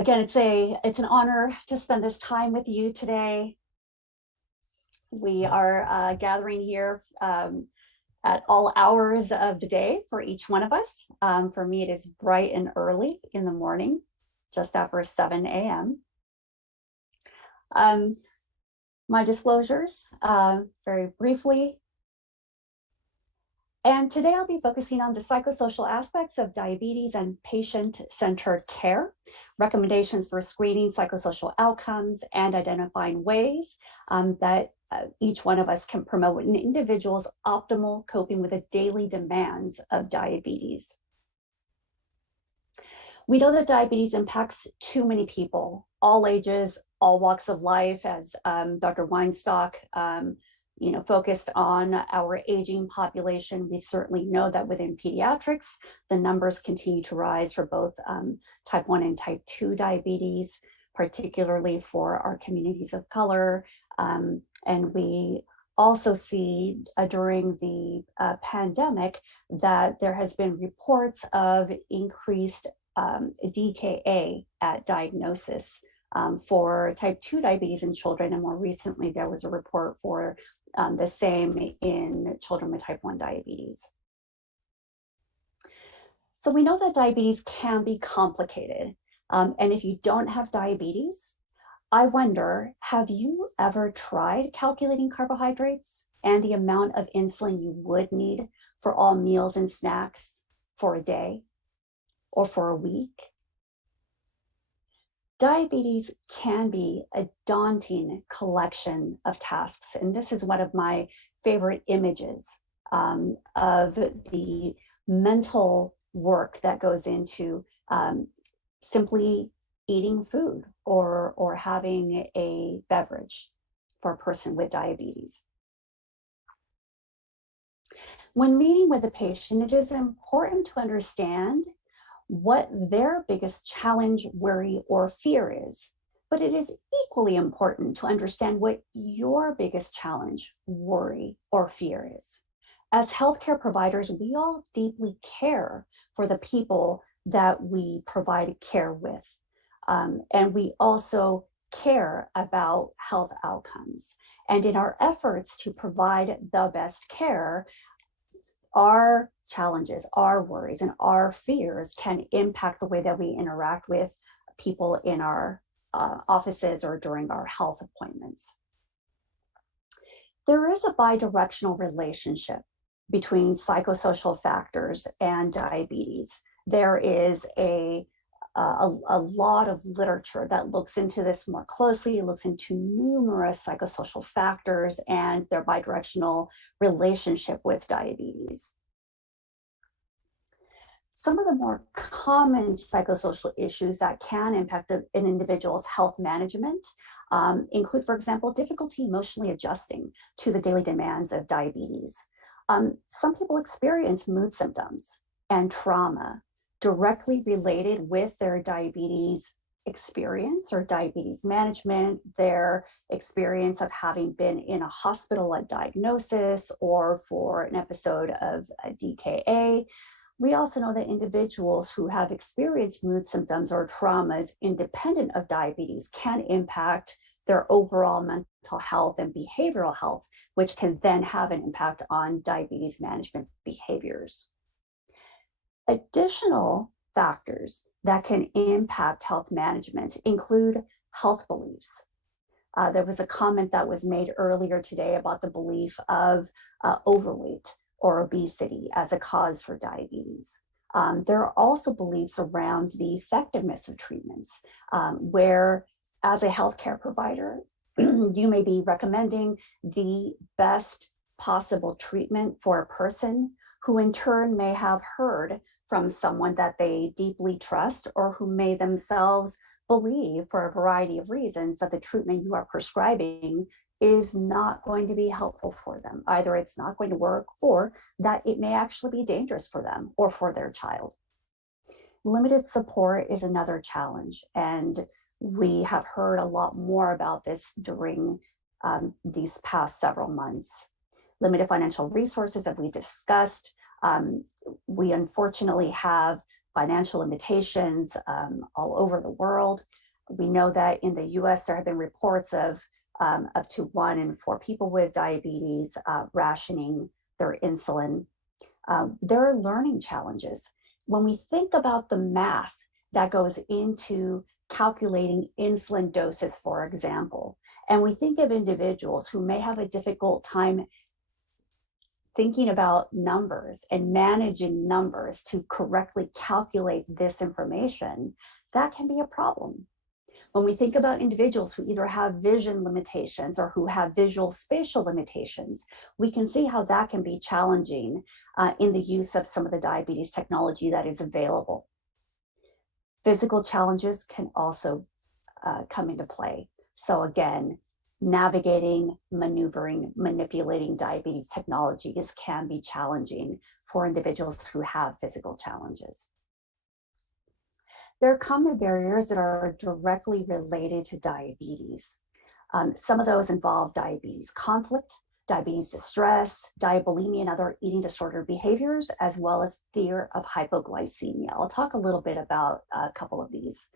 Again, it's an honor to spend this time with you today. We are gathering here at all hours of the day for each one of us. For me, it is bright and early in the morning, just after 7 a.m. My disclosures, very briefly. And today I'll be focusing on the psychosocial aspects of diabetes and patient-centered care, recommendations for screening psychosocial outcomes, and identifying ways that each one of us can promote an individual's optimal coping with the daily demands of diabetes. We know that diabetes impacts too many people, all ages, all walks of life, as Dr. Weinstock focused on our aging population. We certainly know that within pediatrics, the numbers continue to rise for both type 1 and type 2 diabetes, particularly for our communities of color. And we also see during the pandemic that there has been reports of increased DKA at diagnosis for type 2 diabetes in children. And more recently, there was a report for the same in children with type 1 diabetes. So we know that diabetes can be complicated. And if you don't have diabetes, I wonder, have you ever tried calculating carbohydrates and the amount of insulin you would need for all meals and snacks for a day or for a week? Diabetes can be a daunting collection of tasks, and this is one of my favorite images of the mental work that goes into simply eating food or having a beverage for a person with diabetes. When meeting with a patient, it is important to understand what their biggest challenge, worry, or fear is. But it is equally important to understand what your biggest challenge, worry, or fear is. As healthcare providers, we all deeply care for the people that we provide care with. And we also care about health outcomes. And in our efforts to provide the best care, our challenges, our worries, and our fears can impact the way that we interact with people in our offices or during our health appointments. There is a bidirectional relationship between psychosocial factors and diabetes. There is a lot of literature that looks into this more closely. It looks into numerous psychosocial factors and their bidirectional relationship with diabetes. Some of the more common psychosocial issues that can impact an individual's health management include, for example, difficulty emotionally adjusting to the daily demands of diabetes. Some people experience mood symptoms and trauma directly related with their diabetes experience or diabetes management, their experience of having been in a hospital at diagnosis or for an episode of DKA. We also know that individuals who have experienced mood symptoms or traumas independent of diabetes can impact their overall mental health and behavioral health, which can then have an impact on diabetes management behaviors. Additional factors that can impact health management include health beliefs. There was a comment that was made earlier today about the belief of overweight or obesity as a cause for diabetes. There are also beliefs around the effectiveness of treatments, where as a healthcare provider, you may be recommending the best possible treatment for a person who in turn may have heard from someone that they deeply trust or who may themselves believe for a variety of reasons that the treatment you are prescribing is not going to be helpful for them. Either it's not going to work or that it may actually be dangerous for them or for their child. Limited support is another challenge, and we have heard a lot more about this during these past several months. Limited financial resources that we discussed. We unfortunately have financial limitations all over the world. We know that in the US, there have been reports of up to 1 in 4 people with diabetes rationing their insulin. There are learning challenges. When we think about the math that goes into calculating insulin doses, for example, and we think of individuals who may have a difficult time thinking about numbers and managing numbers to correctly calculate this information, that can be a problem. When we think about individuals who either have vision limitations or who have visual spatial limitations, we can see how that can be challenging in the use of some of the diabetes technology that is available. Physical challenges can also come into play. So again, navigating, maneuvering, manipulating diabetes technologies can be challenging for individuals who have physical challenges. There are common barriers that are directly related to diabetes. Some of those involve diabetes conflict, diabetes distress, diabulimia, and other eating disorder behaviors, as well as fear of hypoglycemia. I'll talk a little bit about a couple of these.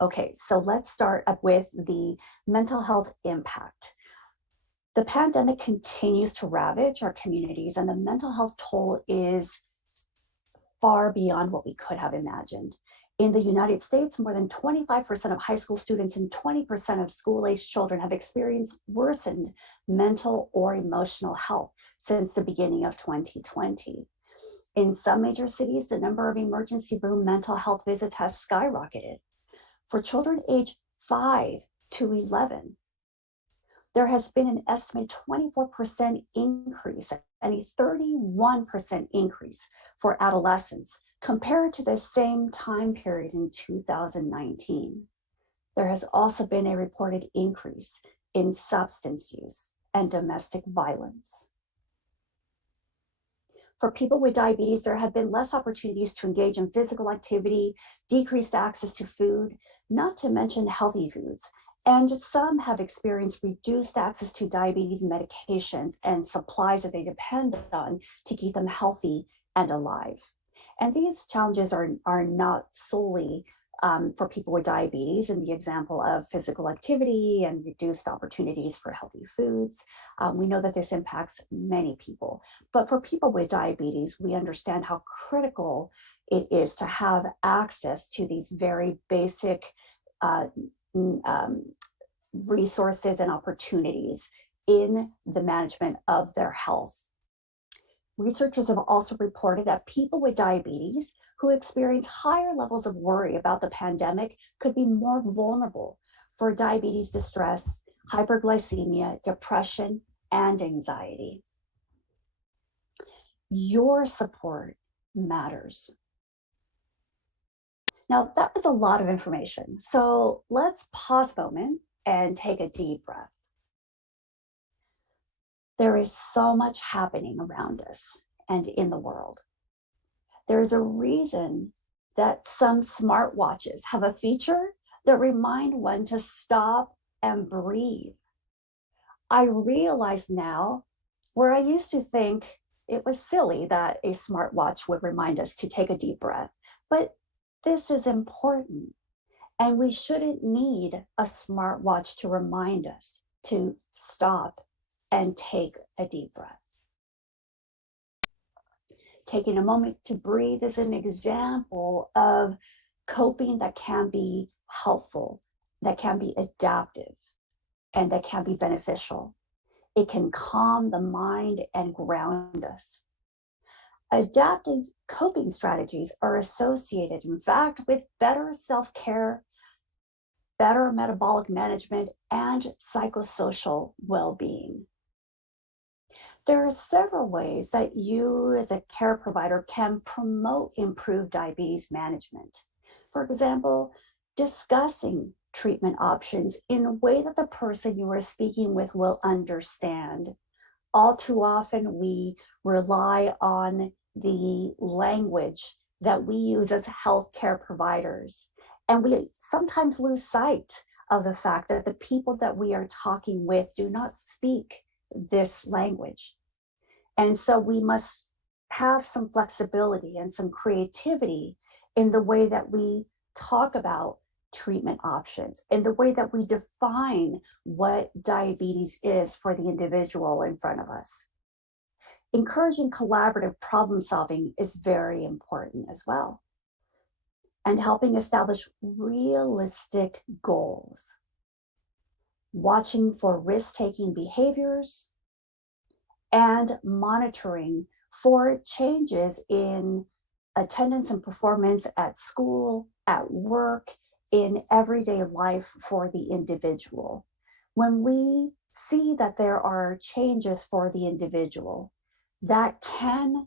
Okay, so let's start up with the mental health impact. The pandemic continues to ravage our communities, and the mental health toll is far beyond what we could have imagined. In the United States, more than 25% of high school students and 20% of school-aged children have experienced worsened mental or emotional health since the beginning of 2020. In some major cities, the number of emergency room mental health visits has skyrocketed. For children aged 5 to 11, there has been an estimated 24% increase and a 31% increase for adolescents compared to the same time period in 2019. There has also been a reported increase in substance use and domestic violence. For people with diabetes, there have been less opportunities to engage in physical activity, decreased access to food, not to mention healthy foods. And some have experienced reduced access to diabetes medications and supplies that they depend on to keep them healthy and alive. And these challenges are not solely for people with diabetes in the example of physical activity and reduced opportunities for healthy foods. We know that this impacts many people. But for people with diabetes, we understand how critical it is to have access to these very basic resources and opportunities in the management of their health. Researchers have also reported that people with diabetes who experience higher levels of worry about the pandemic could be more vulnerable for diabetes distress, hyperglycemia, depression, and anxiety. Your support matters. Now, that was a lot of information. So let's pause a moment and take a deep breath. There is so much happening around us and in the world. There's a reason that some smartwatches have a feature that remind one to stop and breathe. I realize now where I used to think it was silly that a smartwatch would remind us to take a deep breath, but this is important. And we shouldn't need a smartwatch to remind us to stop and take a deep breath. Taking a moment to breathe is an example of coping that can be helpful, that can be adaptive, and that can be beneficial. It can calm the mind and ground us. Adaptive coping strategies are associated, in fact, with better self-care, better metabolic management, and psychosocial well-being. There are several ways that you as a care provider can promote improved diabetes management. For example, discussing treatment options in a way that the person you are speaking with will understand. All too often, we rely on the language that we use as healthcare providers, and we sometimes lose sight of the fact that the people that we are talking with do not speak this language. And so we must have some flexibility and some creativity in the way that we talk about treatment options, in the way that we define what diabetes is for the individual in front of us. Encouraging collaborative problem solving is very important as well, and helping establish realistic goals. Watching for risk-taking behaviors and monitoring for changes in attendance and performance at school, at work, in everyday life for the individual. When we see that there are changes for the individual, that can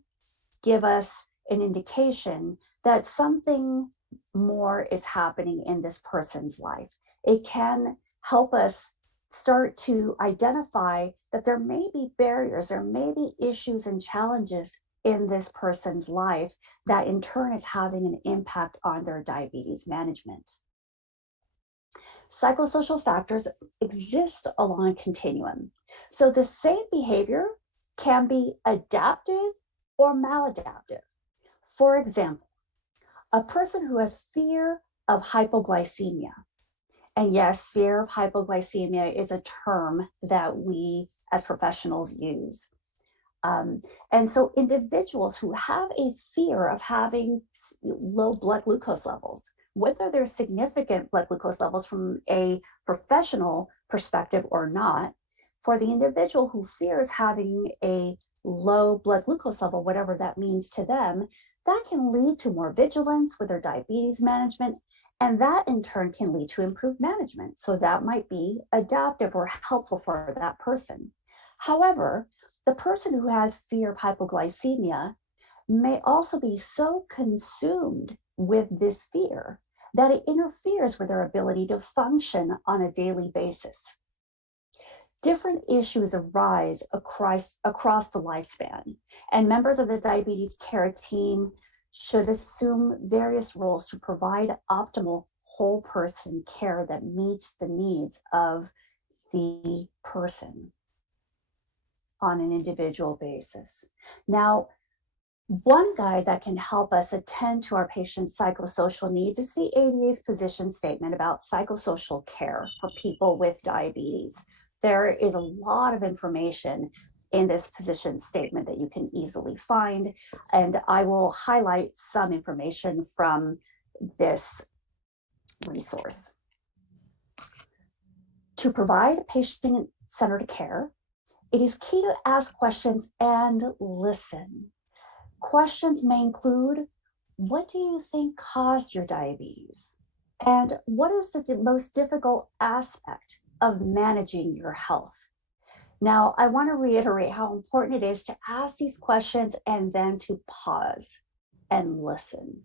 give us an indication that something more is happening in this person's life. It can help us start to identify that there may be barriers, there may be issues and challenges in this person's life that in turn is having an impact on their diabetes management. Psychosocial factors exist along a continuum. So the same behavior can be adaptive or maladaptive. For example, a person who has fear of hypoglycemia, and yes, fear of hypoglycemia is a term that we as professionals use. And so individuals who have a fear of having low blood glucose levels, whether they're significant blood glucose levels from a professional perspective or not, for the individual who fears having a low blood glucose level, whatever that means to them, that can lead to more vigilance with their diabetes management. And that in turn can lead to improved management. So that might be adaptive or helpful for that person. However, the person who has fear of hypoglycemia may also be so consumed with this fear that it interferes with their ability to function on a daily basis. Different issues arise across the lifespan, and members of the diabetes care team should assume various roles to provide optimal whole person care that meets the needs of the person on an individual basis. Now, one guide that can help us attend to our patients' psychosocial needs is the ADA's position statement about psychosocial care for people with diabetes. There is a lot of information in this position statement that you can easily find, and I will highlight some information from this resource. To provide patient-centered care, it is key to ask questions and listen. Questions may include, what do you think caused your diabetes? And what is the most difficult aspect of managing your health? Now, I want to reiterate how important it is to ask these questions and then to pause and listen.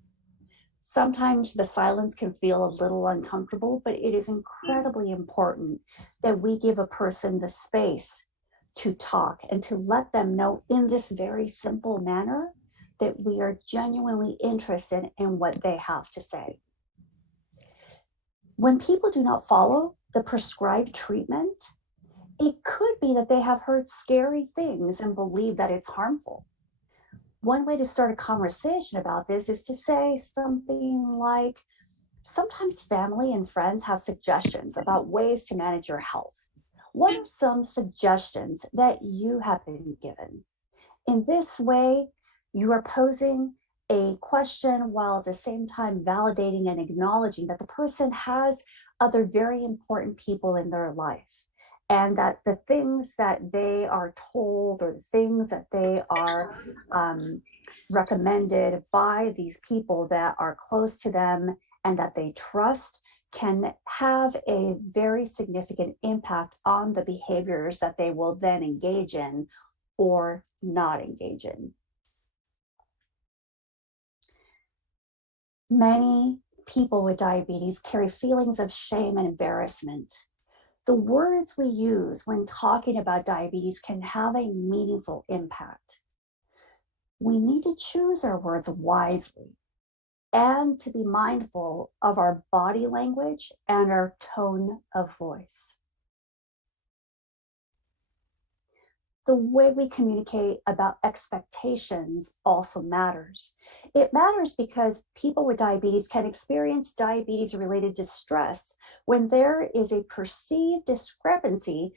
Sometimes the silence can feel a little uncomfortable, but it is incredibly important that we give a person the space to talk and to let them know in this very simple manner that we are genuinely interested in what they have to say. When people do not follow the prescribed treatment, it could be that they have heard scary things and believe that it's harmful. One way to start a conversation about this is to say something like, sometimes family and friends have suggestions about ways to manage your health. What are some suggestions that you have been given? In this way, you are posing a question while at the same time validating and acknowledging that the person has other very important people in their life, and that the things that they are told or the things that they are recommended by these people that are close to them and that they trust can have a very significant impact on the behaviors that they will then engage in or not engage in. Many people with diabetes carry feelings of shame and embarrassment. The words we use when talking about diabetes can have a meaningful impact. We need to choose our words wisely and to be mindful of our body language and our tone of voice. The way we communicate about expectations also matters. It matters because people with diabetes can experience diabetes-related distress when there is a perceived discrepancy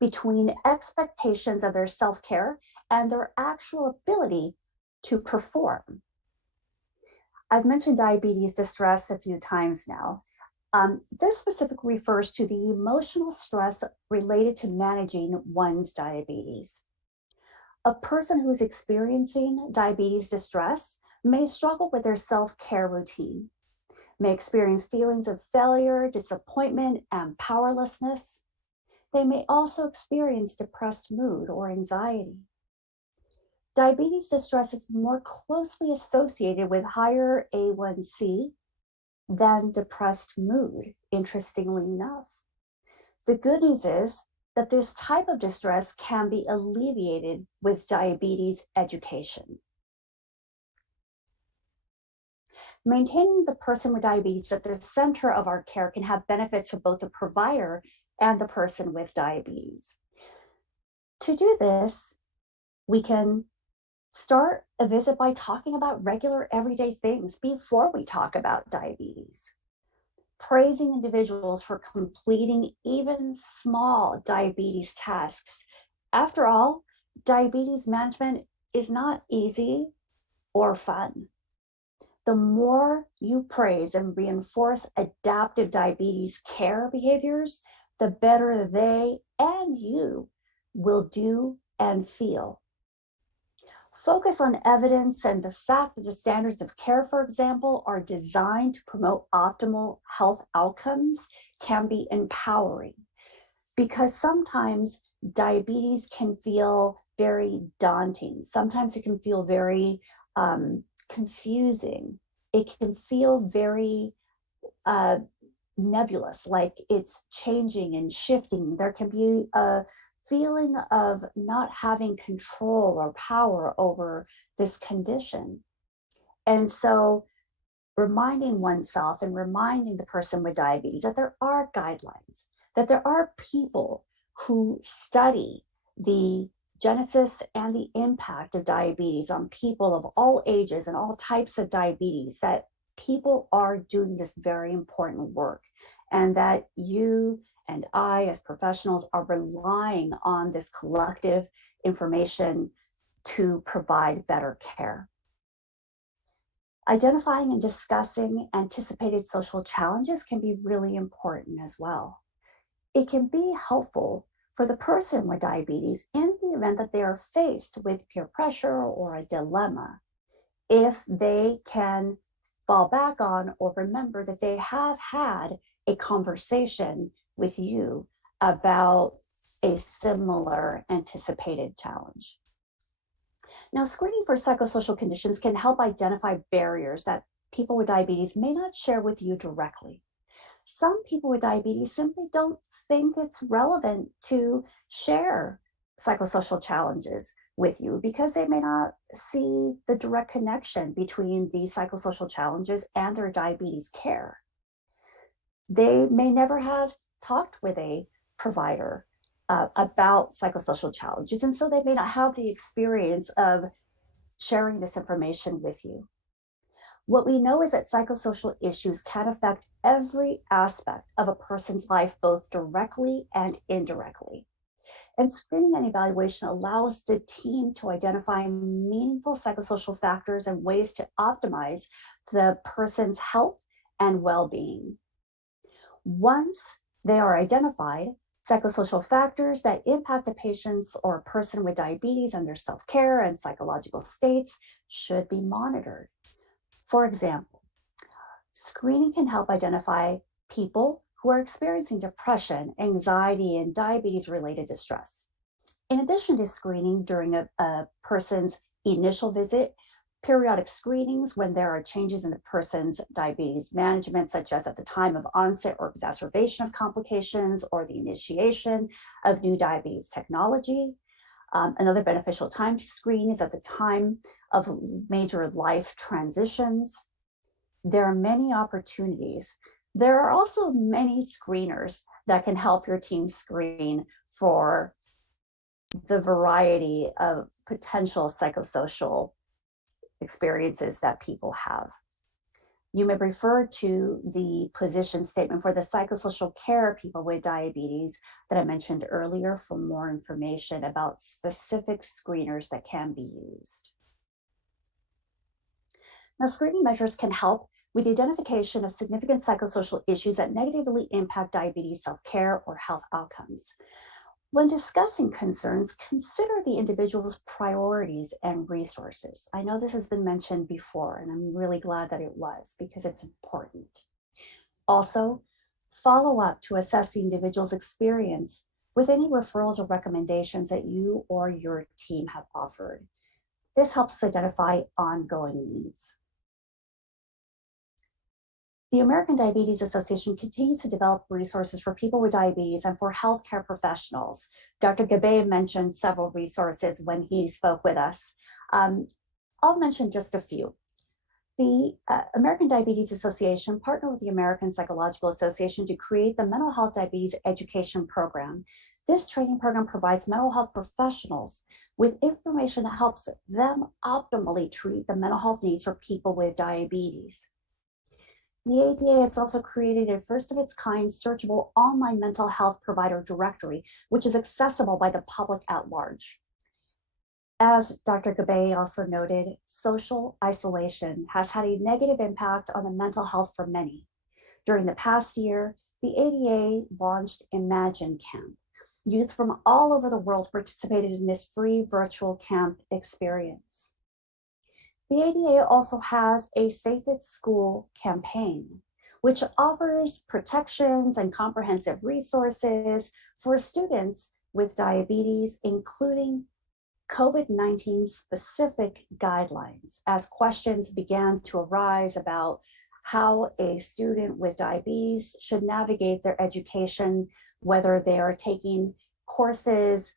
between expectations of their self-care and their actual ability to perform. I've mentioned diabetes distress a few times now. This specifically refers to the emotional stress related to managing one's diabetes. A person who's experiencing diabetes distress may struggle with their self-care routine, may experience feelings of failure, disappointment, and powerlessness. They may also experience depressed mood or anxiety. Diabetes distress is more closely associated with higher A1C than depressed mood, interestingly enough. The good news is that this type of distress can be alleviated with diabetes education. Maintaining the person with diabetes at the center of our care can have benefits for both the provider and the person with diabetes. To do this, we can start a visit by talking about regular everyday things before we talk about diabetes. Praising individuals for completing even small diabetes tasks. After all, diabetes management is not easy or fun. The more you praise and reinforce adaptive diabetes care behaviors, the better they and you will do and feel. Focus on evidence and the fact that the standards of care, for example, are designed to promote optimal health outcomes can be empowering, because sometimes diabetes can feel very daunting. Sometimes it can feel very confusing. It can feel very nebulous, like it's changing and shifting. There can be a feeling of not having control or power over this condition. And so reminding oneself and reminding the person with diabetes that there are guidelines, that there are people who study the genesis and the impact of diabetes on people of all ages and all types of diabetes, that people are doing this very important work, and that you and I, as professionals, are relying on this collective information to provide better care. Identifying and discussing anticipated social challenges can be really important as well. It can be helpful for the person with diabetes in the event that they are faced with peer pressure or a dilemma, if they can fall back on or remember that they have had a conversation with you about a similar anticipated challenge. Now, screening for psychosocial conditions can help identify barriers that people with diabetes may not share with you directly. Some people with diabetes simply don't think it's relevant to share psychosocial challenges with you because they may not see the direct connection between the psychosocial challenges and their diabetes care. They may never have talked with a provider about psychosocial challenges, and so they may not have the experience of sharing this information with you. What we know is that psychosocial issues can affect every aspect of a person's life, both directly and indirectly. And screening and evaluation allows the team to identify meaningful psychosocial factors and ways to optimize the person's health and well-being. Once they are identified, psychosocial factors that impact a patient's or a person with diabetes and their self-care and psychological states should be monitored. For example, screening can help identify people who are experiencing depression, anxiety, and diabetes-related distress. In addition to screening during a person's initial visit, periodic screenings when there are changes in the person's diabetes management, such as at the time of onset or exacerbation of complications or the initiation of new diabetes technology. Another beneficial time to screen is at the time of major life transitions. There are many opportunities. There are also many screeners that can help your team screen for the variety of potential psychosocial experiences that people have. You may refer to the position statement for the psychosocial care of people with diabetes that I mentioned earlier for more information about specific screeners that can be used. Now, screening measures can help with the identification of significant psychosocial issues that negatively impact diabetes self care or health outcomes. When discussing concerns, consider the individual's priorities and resources. I know this has been mentioned before, and I'm really glad that it was because it's important. Also, follow up to assess the individual's experience with any referrals or recommendations that you or your team have offered. This helps identify ongoing needs. The American Diabetes Association continues to develop resources for people with diabetes and for healthcare professionals. Dr. Gabe mentioned several resources when he spoke with us. I'll mention just a few. The American Diabetes Association partnered with the American Psychological Association to create the Mental Health Diabetes Education Program. This training program provides mental health professionals with information that helps them optimally treat the mental health needs for people with diabetes. The ADA has also created a first of its kind searchable online mental health provider directory, which is accessible by the public at large. As Dr. Gabe also noted, social isolation has had a negative impact on the mental health for many. During the past year, the ADA launched Imagine Camp. Youth from all over the world participated in this free virtual camp experience. The ADA also has a Safe at School campaign, which offers protections and comprehensive resources for students with diabetes, including COVID-19 specific guidelines, as questions began to arise about how a student with diabetes should navigate their education, whether they are taking courses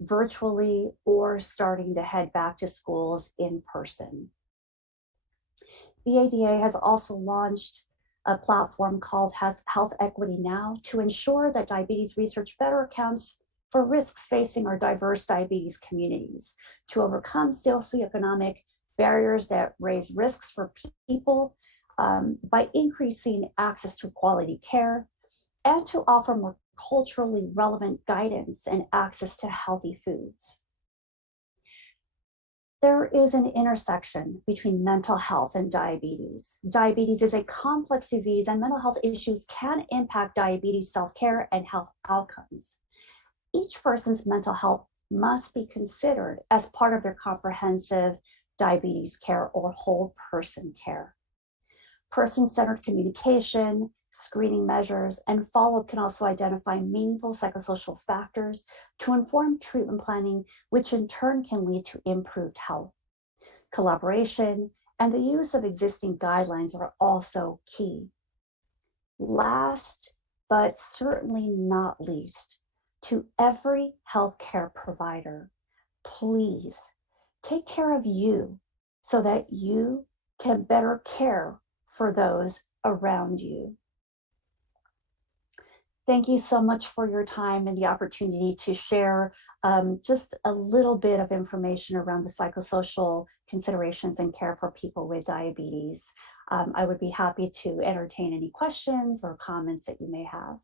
virtually or starting to head back to schools in person. The ADA has also launched a platform called Health Equity Now to ensure that diabetes research better accounts for risks facing our diverse diabetes communities, to overcome socioeconomic barriers that raise risks for people by increasing access to quality care, and to offer more culturally relevant guidance and access to healthy foods. There is an intersection between mental health and diabetes. Diabetes is a complex disease, and mental health issues can impact diabetes self-care and health outcomes. Each person's mental health must be considered as part of their comprehensive diabetes care or whole person care. Person-centered communication, screening measures, and follow-up can also identify meaningful psychosocial factors to inform treatment planning, which in turn can lead to improved health. Collaboration and the use of existing guidelines are also key. Last, but certainly not least, to every healthcare provider, please take care of you so that you can better care for those around you. Thank you so much for your time and the opportunity to share just a little bit of information around the psychosocial considerations and care for people with diabetes. I would be happy to entertain any questions or comments that you may have.